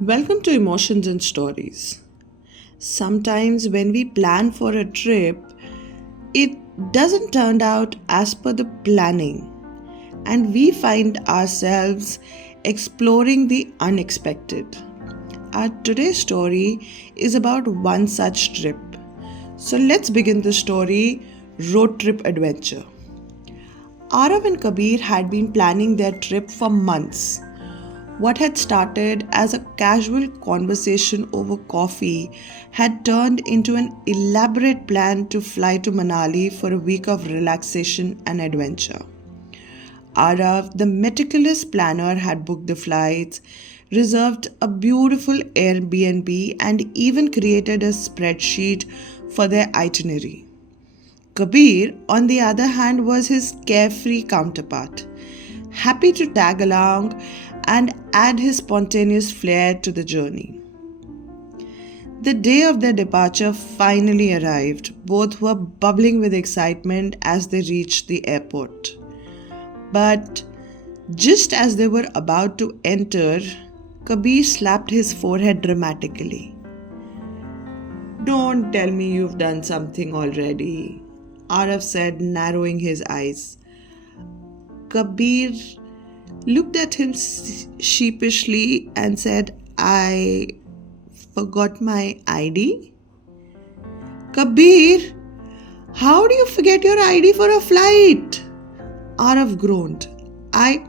Welcome to Emotions and Stories. Sometimes when we plan for a trip, it doesn't turn out as per the planning, and we find ourselves exploring the unexpected. Our today's story is about one such trip. So let's begin the story Road Trip Adventure. Aarav and Kabir had been planning their trip for months. What had started as a casual conversation over coffee had turned into an elaborate plan to fly to Manali for a week of relaxation and adventure. Aarav, the meticulous planner, had booked the flights, reserved a beautiful Airbnb, and even created a spreadsheet for their itinerary. Kabir, on the other hand, was his carefree counterpart, happy to tag along and add his spontaneous flair to the journey. The day of their departure finally arrived. Both were bubbling with excitement as they reached the airport. But just as they were about to enter, Kabir slapped his forehead dramatically. "Don't tell me you've done something already," Aarav said, narrowing his eyes. Kabir looked at him sheepishly and said, "I forgot my ID." "Kabir, how do you forget your ID for a flight?" Aarav groaned. I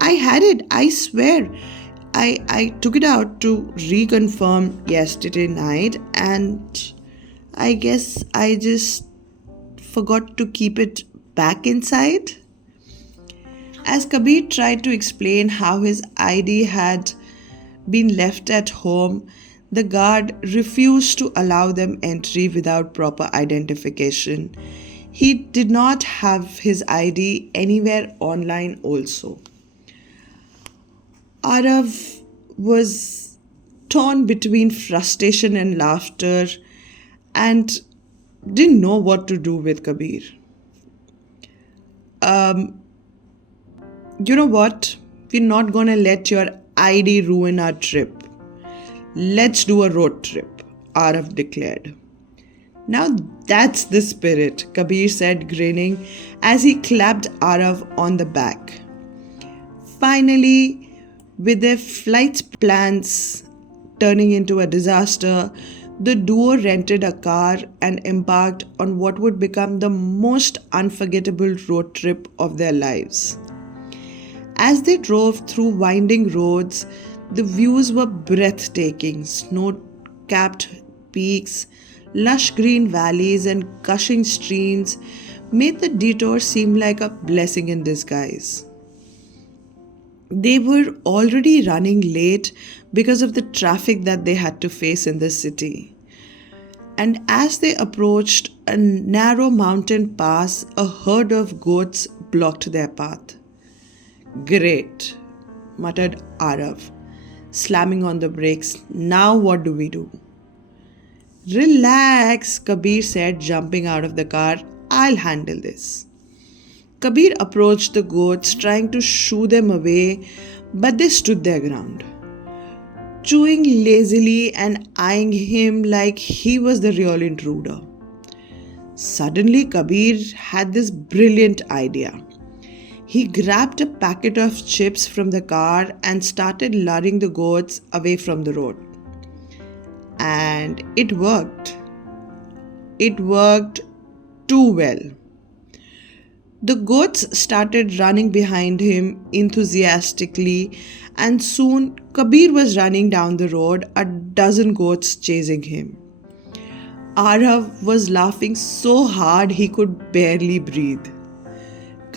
had it, I swear. I took it out to reconfirm yesterday night, and I guess I just forgot to keep it back inside." As Kabir tried to explain how his ID had been left at home, the guard refused to allow them entry without proper identification. He did not have his ID anywhere online also. Aarav was torn between frustration and laughter and didn't know what to do with Kabir. You know what? We're not gonna let your ID ruin our trip. Let's do a road trip, Aarav declared. "Now that's the spirit," Kabir said, grinning as he clapped Aarav on the back. Finally, with their flight plans turning into a disaster, the duo rented a car and embarked on what would become the most unforgettable road trip of their lives. As they drove through winding roads, the views were breathtaking: snow-capped peaks, lush green valleys, and gushing streams made the detour seem like a blessing in disguise. They were already running late because of the traffic that they had to face in the city. And as they approached a narrow mountain pass, a herd of goats blocked their path. "Great," muttered Aarav, slamming on the brakes. "Now what do we do?" "Relax," Kabir said, jumping out of the car. "I'll handle this." Kabir approached the goats, trying to shoo them away, but they stood their ground, chewing lazily and eyeing him like he was the real intruder. Suddenly, Kabir had this brilliant idea. He grabbed a packet of chips from the car and started luring the goats away from the road. And it worked. It worked too well. The goats started running behind him enthusiastically, and soon Kabir was running down the road, a dozen goats chasing him. Aarav was laughing so hard he could barely breathe.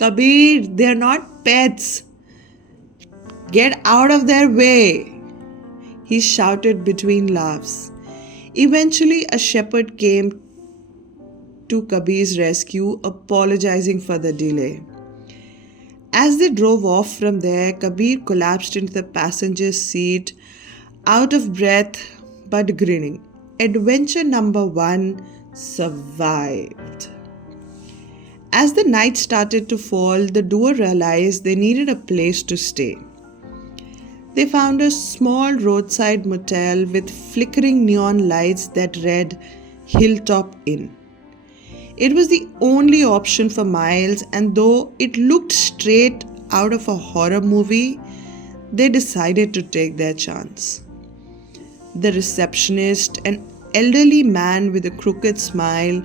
"Kabir, they're not pets. Get out of their way," he shouted between laughs. Eventually, a shepherd came to Kabir's rescue, apologizing for the delay. As they drove off from there, Kabir collapsed into the passenger's seat, out of breath but grinning. Adventure number 1 survived. As the night started to fall, the duo realized they needed a place to stay. They found a small roadside motel with flickering neon lights that read Hilltop Inn. It was the only option for miles, and though it looked straight out of a horror movie, they decided to take their chance. The receptionist, an elderly man with a crooked smile,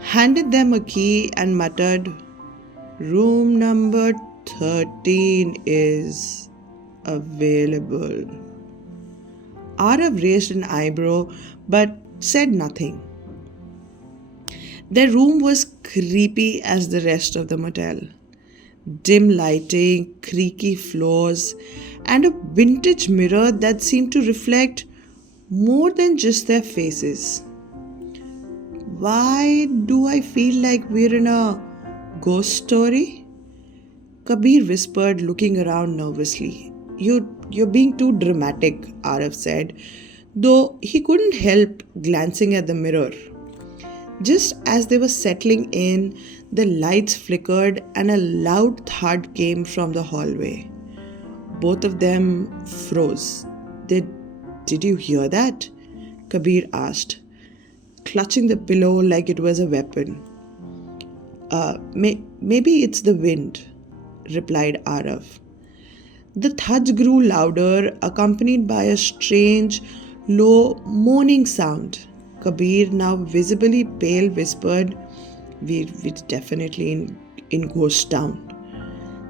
handed them a key and muttered, "Room number 13 is available." Aarav raised an eyebrow but said nothing. Their room was creepy as the rest of the motel. Dim lighting, creaky floors, and a vintage mirror that seemed to reflect more than just their faces. "Why do I feel like we're in a ghost story?" Kabir whispered, looking around nervously. You're being too dramatic," Aarav said, though he couldn't help glancing at the mirror. Just as they were settling in, the lights flickered and a loud thud came from the hallway. Both of them froze. Did you hear that?" Kabir asked, clutching the pillow like it was a weapon. Maybe it's the wind," replied Aarav. The thuds grew louder, accompanied by a strange, low, moaning sound. Kabir, now visibly pale, whispered, We're definitely in Ghost Town."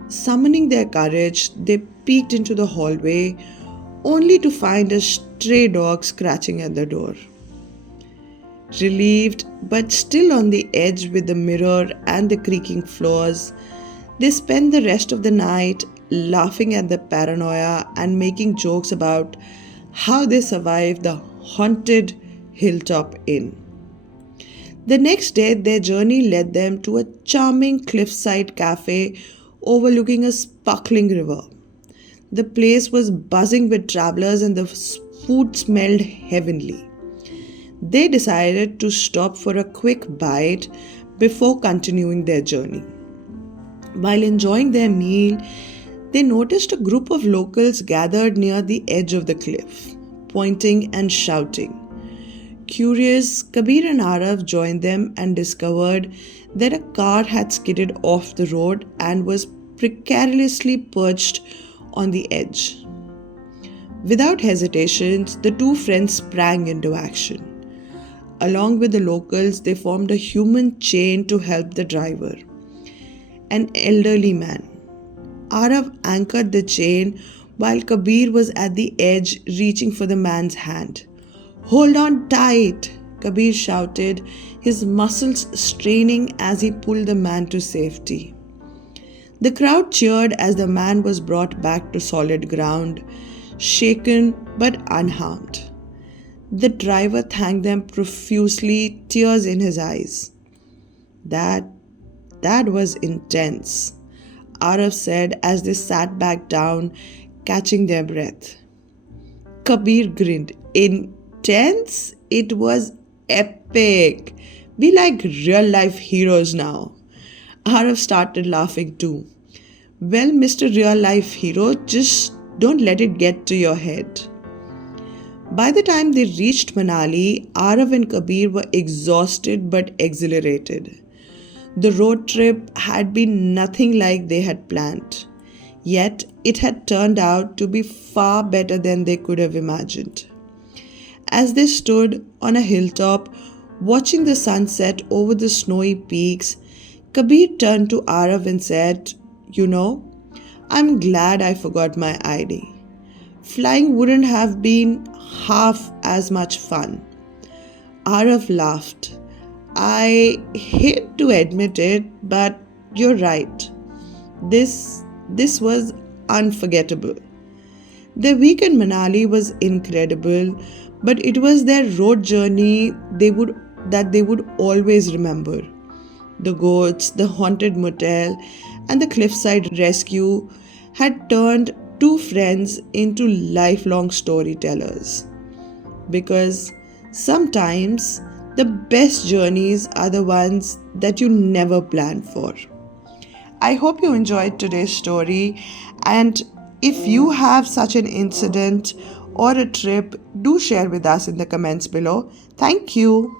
Summoning their courage, they peeked into the hallway, only to find a stray dog scratching at the door. Relieved, but still on the edge with the mirror and the creaking floors, they spent the rest of the night laughing at the paranoia and making jokes about how they survived the haunted Hilltop Inn. The next day, their journey led them to a charming cliffside cafe overlooking a sparkling river. The place was buzzing with travelers and the food smelled heavenly. They decided to stop for a quick bite before continuing their journey. While enjoying their meal, they noticed a group of locals gathered near the edge of the cliff, pointing and shouting. Curious, Kabir and Aarav joined them and discovered that a car had skidded off the road and was precariously perched on the edge. Without hesitation, the two friends sprang into action. Along with the locals, they formed a human chain to help the driver, an elderly man. Aarav anchored the chain while Kabir was at the edge reaching for the man's hand. "Hold on tight," Kabir shouted, his muscles straining as he pulled the man to safety. The crowd cheered as the man was brought back to solid ground, shaken but unharmed. The driver thanked them profusely, tears in his eyes. That was intense," Aarav said as they sat back down, catching their breath. Kabir grinned. "Intense? It was epic. We like real life heroes now." Aarav started laughing too. "Well, Mr. Real Life Hero, just don't let it get to your head." By the time they reached Manali, Aarav and Kabir were exhausted but exhilarated. The road trip had been nothing like they had planned, yet it had turned out to be far better than they could have imagined. As they stood on a hilltop, watching the sunset over the snowy peaks, Kabir turned to Aarav and said, I'm glad I forgot my ID. Flying wouldn't have been half as much fun." Aarav laughed. "I hate to admit it, but you're right. This was unforgettable." Their week in Manali was incredible, but it was their road journey that they would always remember. The goats, the haunted motel, and the cliffside rescue had turned two friends into lifelong storytellers. Because sometimes the best journeys are the ones that you never planned for. I hope you enjoyed today's story, and If you have such an incident or a trip, do share with us in the comments below. Thank you.